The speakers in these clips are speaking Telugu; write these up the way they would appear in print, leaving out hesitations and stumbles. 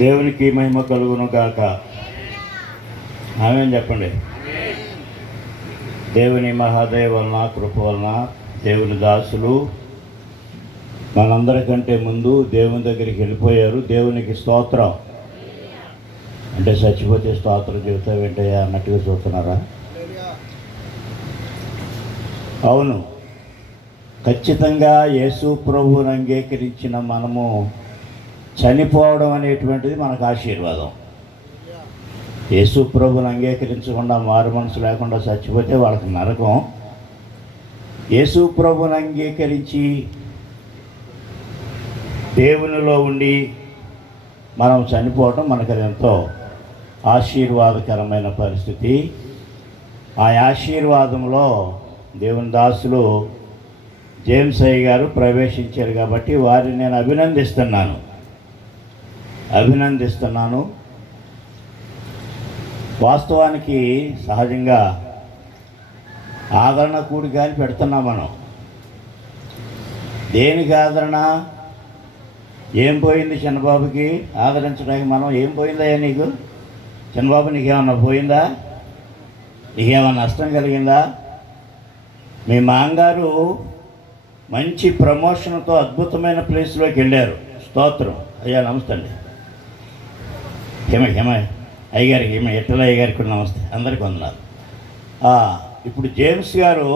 దేవునికి మహిమ కలుగును గాక. ఆమేన్ చెప్పండి. దేవుని మహాదయ వలన, కృప వలన దేవుని దాసులు మనందరికంటే ముందు దేవుని దగ్గరికి వెళ్ళిపోయారు. దేవునికి స్తోత్రం. అంటే చచ్చిపోతే స్తోత్రం చెబుతా వెంటయ్యా అన్నట్టుగా చూస్తున్నారా? అవును, ఖచ్చితంగా యేసు ప్రభువుని అంగీకరించిన మనము చనిపోవడం అనేటువంటిది మనకు ఆశీర్వాదం. యేసు ప్రభువుని అంగీకరించకుండా, మారు మనసు లేకుండా చచ్చిపోతే వాళ్ళకి నరకం. యేసు ప్రభువుని అంగీకరించి దేవునిలో ఉండి మనం చనిపోవడం మనకు అది ఎంతో ఆశీర్వాదకరమైన పరిస్థితి. ఆ ఆశీర్వాదంలో దేవుని దాసులు జేమ్స్ అయ్య గారు ప్రవేశించారు కాబట్టి వారిని నేను అభినందిస్తున్నాను. వాస్తవానికి సహజంగా ఆదరణ కూడిక అని పెడుతున్నాం మనం. దేనికి ఆదరణ? ఏం పోయింది చిన్నబాబుకి ఆదరించడానికి? మనం ఏం పోయిందయ్యా నీకు? చిన్నబాబు నీకేమన్నా పోయిందా? నీకేమన్నా నష్టం కలిగిందా? మీ మాంగారు మంచి ప్రమోషన్తో అద్భుతమైన ప్లేస్లోకి వెళ్ళారు. స్తోత్రం. అయ్యా నమస్తే అండి. హేమ అయ్యగారికి, ఎట్టల అయ్యగారికి కూడా నమస్తే. అందరికీ వందనాలు. ఇప్పుడు జేమ్స్ గారు,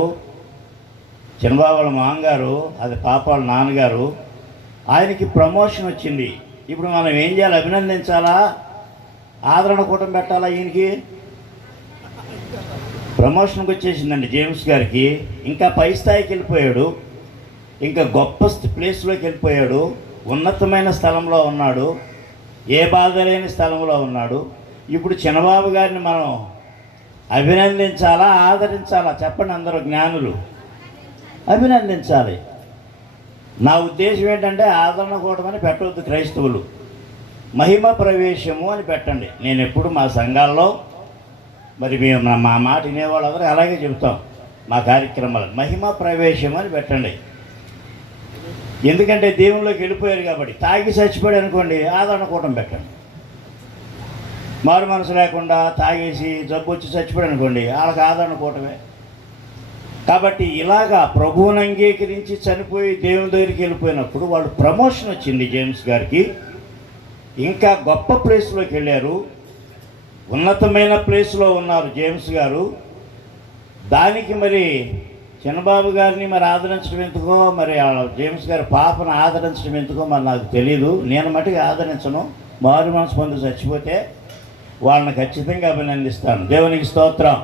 చిన్నబాబు వాళ్ళ మామగారు, అది పాప వాళ్ళ నాన్నగారు, ఆయనకి ప్రమోషన్ వచ్చింది. ఇప్పుడు మనం ఏం చేయాలి? అభినందించాలా? ఆదరణ కూటం పెట్టాలా? ఈయనకి ప్రమోషన్కి వచ్చేసిందండి జేమ్స్ గారికి. ఇంకా పై స్థాయికి వెళ్ళిపోయాడు, ఇంకా గొప్ప ప్లేస్లోకి వెళ్ళిపోయాడు. ఉన్నతమైన స్థలంలో ఉన్నాడు, ఏ బాధ లేని స్థలంలో ఉన్నాడు. ఇప్పుడు చిన్నబాబు గారిని మనం అభినందించాలా, ఆదరించాలా? చెప్పండి అందరూ జ్ఞానులు. అభినందించాలి. నా ఉద్దేశం ఏంటంటే ఆదరణ కూటమని పెట్టవద్దు క్రైస్తవులు, మహిమ ప్రవేశము అని పెట్టండి. నేను ఎప్పుడు మా సంఘాల్లో మరి మేము మా మాట వినేవాళ్ళందరూ అలాగే చెబుతాం. మా కార్యక్రమాలు మహిమ ప్రవేశం అని పెట్టండి. ఎందుకంటే దేవుళ్ళలోకి వెళ్ళిపోయారు కాబట్టి. తాగి చచ్చిపోయాడు అనుకోండి, ఆదరణ కూటం పెట్టండి. మారు మనసు లేకుండా తాగేసి జబ్బు వచ్చి చచ్చిపోయాడు అనుకోండి, వాళ్ళకి ఆదరణ కూటమే. కాబట్టి ఇలాగా ప్రభువుని అంగీకరించి చనిపోయి దేవుని దగ్గరికి వెళ్ళిపోయినప్పుడు వాళ్ళు ప్రమోషన్ వచ్చింది జేమ్స్ గారికి. ఇంకా గొప్ప ప్లేస్లోకి వెళ్ళారు, ఉన్నతమైన ప్లేస్లో ఉన్నారు జేమ్స్ గారు. దానికి మరి చిన్నబాబు గారిని మరి ఆదరించడం ఎందుకో, మరి జేమ్స్ గారి పాపను ఆదరించడం ఎందుకో మరి నాకు తెలియదు. నేను మటుకు ఆదరించను. మారు మనసు పొంది చచ్చిపోతే వాళ్ళని ఖచ్చితంగా అభినందిస్తాను. దేవునికి స్తోత్రం.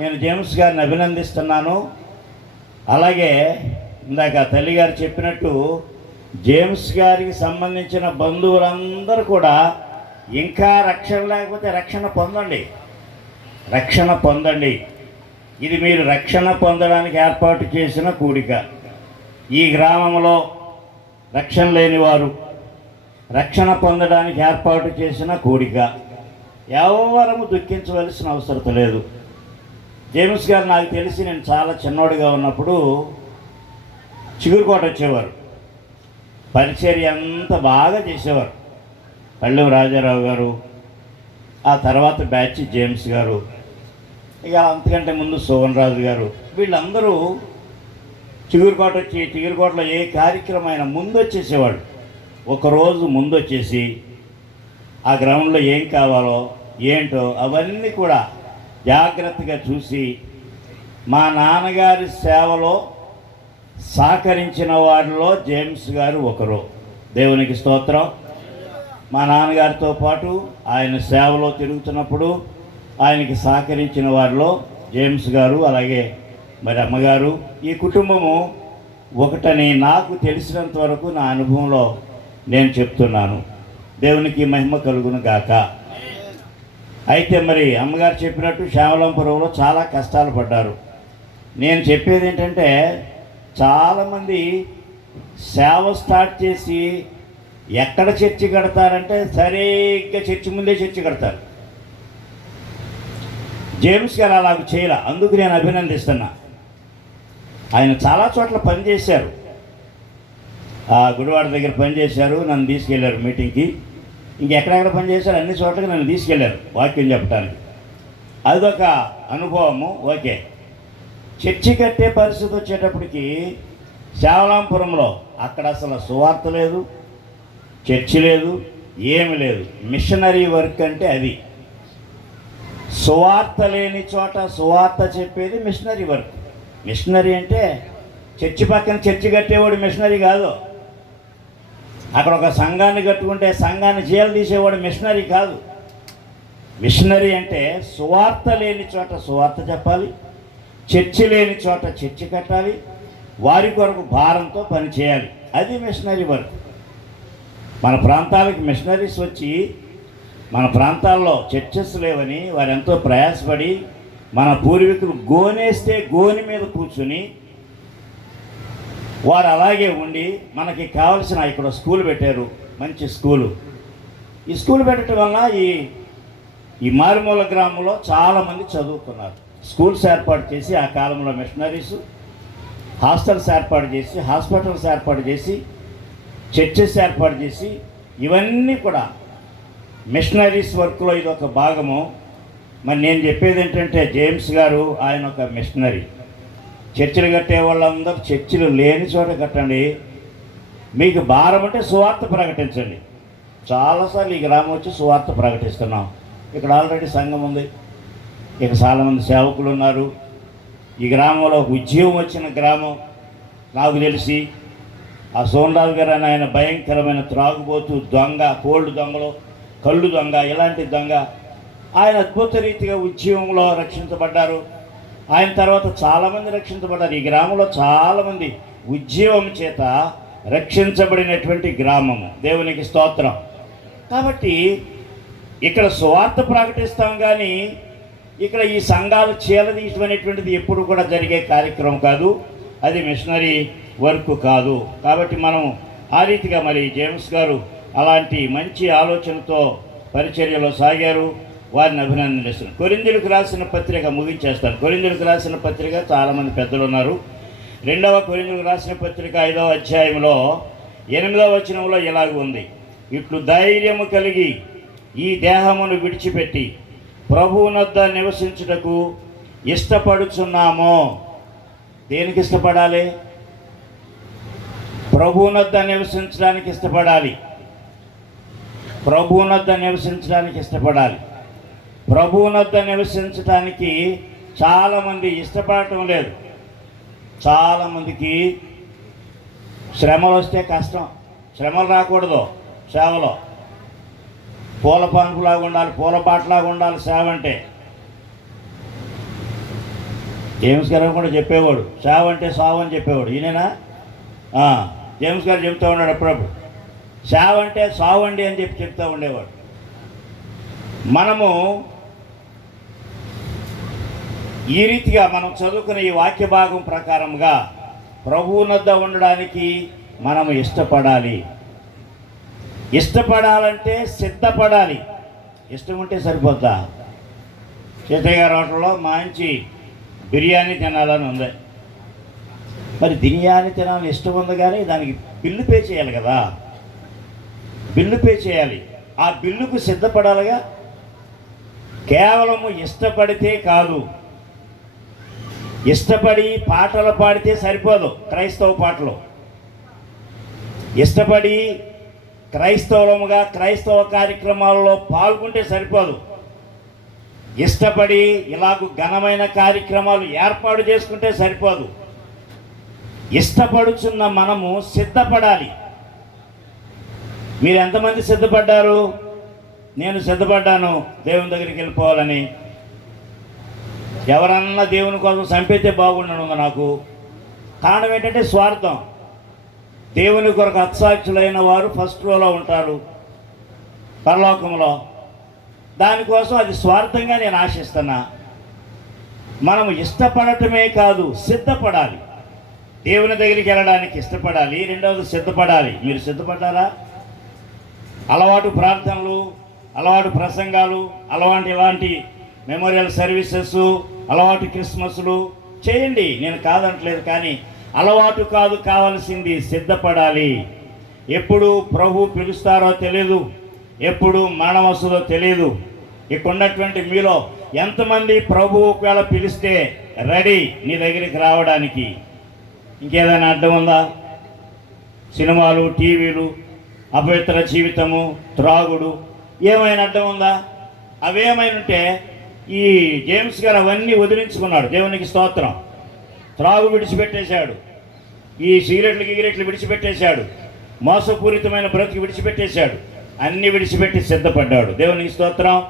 నేను జేమ్స్ గారిని అభినందిస్తున్నాను. అలాగే ఇందాక తల్లిగారు చెప్పినట్టు జేమ్స్ గారికి సంబంధించిన బంధువులందరూ కూడా ఇంకా రక్షణ లేకపోతే రక్షణ పొందండి. ఇది మీరు రక్షణ పొందడానికి ఏర్పాటు చేసిన కూడిక. ఈ గ్రామంలో రక్షణ లేనివారు రక్షణ పొందడానికి ఏర్పాటు చేసిన కూడిక. ఎవరము దుఃఖించవలసిన అవసరం లేదు. జేమ్స్ గారు నాకు తెలిసి నేను చాలా చిన్నోడిగా ఉన్నప్పుడు చిగురుకోట వచ్చేవారు, పరిచర్య అంతా బాగా చేసేవారు. పల్లెం రాజారావు గారు, ఆ తర్వాత బ్యాచ్ జేమ్స్ గారు, ఇక అంతకంటే ముందు సోవన్ రాజు గారు, వీళ్ళందరూ చిగురుకోట వచ్చి చిగురుకోటలో ఏ కార్యక్రమం అయినా ముందు వచ్చేసేవాడు. ఒకరోజు ముందు వచ్చేసి ఆ గ్రౌండ్లో ఏం కావాలో ఏంటో అవన్నీ కూడా జాగ్రత్తగా చూసి మా నాన్నగారి సేవలో సహకరించిన వారిలో జేమ్స్ గారు ఒకరు. దేవునికి స్తోత్రం. మా నాన్నగారితో పాటు ఆయన సేవలో తిరుగుతున్నప్పుడు ఆయనకి సహకరించిన వారిలో జేమ్స్ గారు, అలాగే మరి అమ్మగారు, ఈ కుటుంబము ఒకటని నాకు తెలిసినంత వరకు నా అనుభవంలో నేను చెప్తున్నాను. దేవునికి మహిమ కలుగును గాక. అయితే మరి అమ్మగారు చెప్పినట్టు శ్యామలంపురంలో చాలా కష్టాలు పడ్డారు. నేను చెప్పేది ఏంటంటే, చాలామంది సేవ స్టార్ట్ చేసి ఎక్కడ చర్చి కడతారంటే సరిగ్గా చర్చి ముందే చర్చి కడతారు. జేమ్స్ గారు అలాగ చేయాల. అందుకు నేను అభినందిస్తున్నా. ఆయన చాలా చోట్ల పనిచేశారు. ఆ గుడివాడ దగ్గర పనిచేశారు. నన్ను తీసుకెళ్లారు మీటింగ్కి. ఇంకెక్కడెక్కడ పని చేశారు అన్ని చోట్లకి నన్ను తీసుకెళ్ళారు వాక్యం చెప్పడానికి. అదొక అనుభవము. ఓకే, చర్చి కట్టే పరిస్థితి వచ్చేటప్పటికి శావలాంపురంలో అక్కడ అసలు సువార్త లేదు, చర్చి లేదు, ఏమి లేదు. మిషనరీ వర్క్ అంటే అది. సువార్త లేని చోట సువార్త చెప్పేది మిషనరీ వర్క్. మిషనరీ అంటే చర్చి పక్కన చర్చి కట్టేవాడు మిషనరీ కాదు. అక్కడ ఒక సంఘాన్ని కట్టుకుంటే సంఘాన్ని చీల తీసేవాడు మిషనరీ కాదు. మిషనరీ అంటే సువార్త లేని చోట సువార్త చెప్పాలి, చర్చి లేని చోట చర్చి కట్టాలి, వారి కొరకు భారంతో పని చేయాలి. అది మిషనరీ వర్క్. మన ప్రాంతాలకు మిషనరీస్ వచ్చి మన ప్రాంతాల్లో చర్చెస్ లేవని వారు ఎంతో ప్రయాసపడి మన పూర్వీకులు గోనేస్తే గోని మీద కూర్చుని వారు అలాగే ఉండి మనకి కావలసిన ఇక్కడ స్కూల్ పెట్టారు, మంచి స్కూలు. ఈ స్కూల్ పెట్టడం వల్ల ఈ మారుమూల గ్రామంలో చాలామంది చదువుకున్నారు. స్కూల్స్ ఏర్పాటు చేసి ఆ కాలంలో మిషనరీస్ హాస్టల్స్ ఏర్పాటు చేసి, హాస్పిటల్స్ ఏర్పాటు చేసి, చర్చెస్ ఏర్పాటు చేసి, ఇవన్నీ కూడా మిషనరీస్ వర్క్లో ఇది ఒక భాగము. మరి నేను చెప్పేది ఏంటంటే జేమ్స్ గారు ఆయన ఒక మిషనరీ. చర్చిలు కట్టే వాళ్ళందరూ చర్చిలు లేని చోట కట్టండి. మీకు భారం అంటే సువార్త ప్రకటించండి. చాలాసార్లు ఈ గ్రామం వచ్చి సువార్త ప్రకటిస్తున్నాం. ఇక్కడ ఆల్రెడీ సంఘం ఉంది, ఇక చాలామంది సేవకులు ఉన్నారు. ఈ గ్రామంలో ఉద్యోగం వచ్చిన గ్రామం. నాకు తెలిసి ఆ సోమరాజు గారు అని ఆయన భయంకరమైన త్రాగుబోతు, దొంగ, కోల్డ్ దొంగలు, కళ్ళు దొంగ, ఇలాంటి దొంగ. ఆయన అద్భుత రీతిగా ఉద్యమంలో రక్షించబడ్డారు. ఆయన తర్వాత చాలామంది రక్షించబడ్డారు. ఈ గ్రామంలో చాలామంది ఉద్యమం చేత రక్షించబడినటువంటి గ్రామము. దేవునికి స్తోత్రం. కాబట్టి ఇక్కడ సువార్త ప్రకటిస్తాం, కానీ ఇక్కడ ఈ సంఘాలు చీలదీయటం అనేటువంటిది ఎప్పుడు కూడా జరిగే కార్యక్రమం కాదు. అది మిషనరీ వర్క్ కాదు. కాబట్టి మనం ఆ రీతిగా మరి జేమ్స్ గారు అలాంటి మంచి ఆలోచనతో పరిచర్యలో సాగారు. వారిని అభినందిస్తున్నాను. కొరింథీయులకు రాసిన పత్రిక ముగించేస్తాను. కొరింథీయులకు రాసిన పత్రిక చాలామంది పెద్దలు ఉన్నారు. 2వ కొరింథీయులకు రాసిన పత్రిక 5వ అధ్యాయంలో 8వ వచనంలో ఇలాగ ఉంది: ఇట్లు ధైర్యము కలిగి ఈ దేహమును విడిచిపెట్టి ప్రభువునొద్ద నివసించుటకు ఇష్టపడుచున్నామో. దేనికి ఇష్టపడాలి? ప్రభువునొద్ద నివసించడానికి ఇష్టపడాలి. ప్రభువునొద్ద నివసించడానికి ఇష్టపడాలి. ప్రభువునొద్ద నివసించడానికి చాలామంది ఇష్టపడటం లేదు. చాలామందికి శ్రమలు వస్తే కష్టం. శ్రమలు రాకూడదు సేవలో. పూల పాన్పులాగా ఉండాలి, పూల బాటలాగా ఉండాలి సేవ అంటే. జేమ్స్ గారు కూడా చెప్పేవాడు, సేవ అంటే సావు అని చెప్పేవాడు. ఈయననా జేమ్స్ గారు చెప్తూ ఉన్నాడు అప్పుడప్పుడు, సేవ అంటే సావు అండి అని చెప్తూ ఉండేవాడు. మనము ఈ రీతిగా మనం చదువుకున్న ఈ వాక్య భాగం ప్రకారంగా ప్రభువునొద్ద ఉండడానికి మనము ఇష్టపడాలి. ఇష్టపడాలంటే సిద్ధపడాలి. ఇష్టం ఉంటే సరిపోద్దా? సీతయ్య గారి హోటల్లో మంచి బిర్యానీ తినాలని ఉంది. మరి బిర్యానీ తినాలని ఇష్టం ఉంది, కానీ దానికి బిల్లు పే చేయాలి కదా. బిల్లు పే చేయాలి. ఆ బిల్లుకు సిద్ధపడాలిగా. కేవలము ఇష్టపడితే కాదు. ఇష్టపడి పాటలు పాడితే సరిపోదు. క్రైస్తవ పాటలు ఇష్టపడి క్రైస్తవులముగా క్రైస్తవ కార్యక్రమాలలో పాల్గొంటే సరిపోదు. ఇష్టపడి ఇలాగ ఘనమైన కార్యక్రమాలు ఏర్పాటు చేసుకుంటే సరిపోదు. ఇష్టపడుచున్న మనము సిద్ధపడాలి. మీరు ఎంతమంది సిద్ధపడ్డారు? నేను సిద్ధపడ్డాను దేవుని దగ్గరికి వెళ్ళిపోవాలని. ఎవరన్నా దేవుని కోసం చంపితే బాగుండను నాకు. కారణం ఏంటంటే స్వార్థం. దేవుని కొరకు అత్సాక్షులైన వారు ఫస్ట్ రోలో ఉంటారు పరలోకంలో. దానికోసం అది స్వార్థంగా నేను ఆశిస్తున్నా. మనము ఇష్టపడటమే కాదు, సిద్ధపడాలి. దేవుని దగ్గరికి వెళ్ళడానికి ఇష్టపడాలి. రెండవది సిద్ధపడాలి. మీరు సిద్ధపడ్డారా? అలవాటు ప్రార్థనలు, అలవాటు ప్రసంగాలు, ఇలాంటి మెమోరియల్ సర్వీసెస్, అలవాటు క్రిస్మస్లు చేయండి, నేను కాదనట్లేదు. కానీ అలవాటు కాదు, కావాల్సింది సిద్ధపడాలి. ఎప్పుడు ప్రభు పిలుస్తారో తెలియదు. ఎప్పుడు మరణం వస్తుందో తెలియదు. ఇక్కడ ఉన్నటువంటి మీలో ఎంతమంది ప్రభు ఒకవేళ పిలిస్తే రెడీ నీ దగ్గరికి రావడానికి? ఇంకేదైనా అడ్డం ఉందా? సినిమాలు, టీవీలు, అపవిత్ర జీవితము, త్రాగుడు ఏమైనా అడ్డం ఉందా? అవేమైనా ఉంటే ఈ జేమ్స్ గారు అవన్నీ వదిలించుకున్నాడు. దేవునికి స్తోత్రం. త్రాగు విడిచిపెట్టేశాడు, ఈ సిగరెట్లు విడిచిపెట్టేశాడు, మోసపూరితమైన బ్రతుకు విడిచిపెట్టేశాడు, అన్నీ విడిచిపెట్టి సిద్ధపడ్డాడు. దేవునికి స్తోత్రం.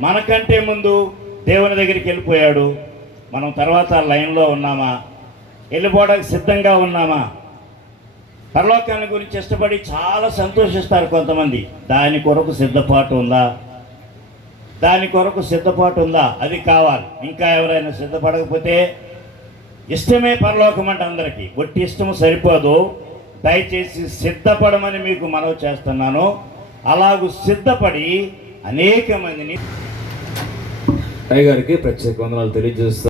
మనకంటే ముందు దేవుని దగ్గరికి వెళ్ళిపోయాడు. మనం తర్వాత లైన్లో ఉన్నామా? వెళ్ళిపోవడానికి సిద్ధంగా ఉన్నామా? పరలోకాన్ని గురించి ఇష్టపడి చాలా సంతోషిస్తారు కొంతమంది. దాని కొరకు సిద్ధపాటు ఉందా? దాని కొరకు సిద్ధపాటు ఉందా? అది కావాలి. ఇంకా ఎవరైనా సిద్ధపడకపోతే, ఇష్టమే పరలోకం అంటే అందరికీ ఒట్టి ఇష్టము సరిపోదు. దయచేసి సిద్ధపడమని మీకు మనవి చేస్తున్నాను. అలాగూ సిద్ధపడి అనేక మందిని అయ్యగారికి ప్రత్యేక వందనాలు తెలియజేస్తాను.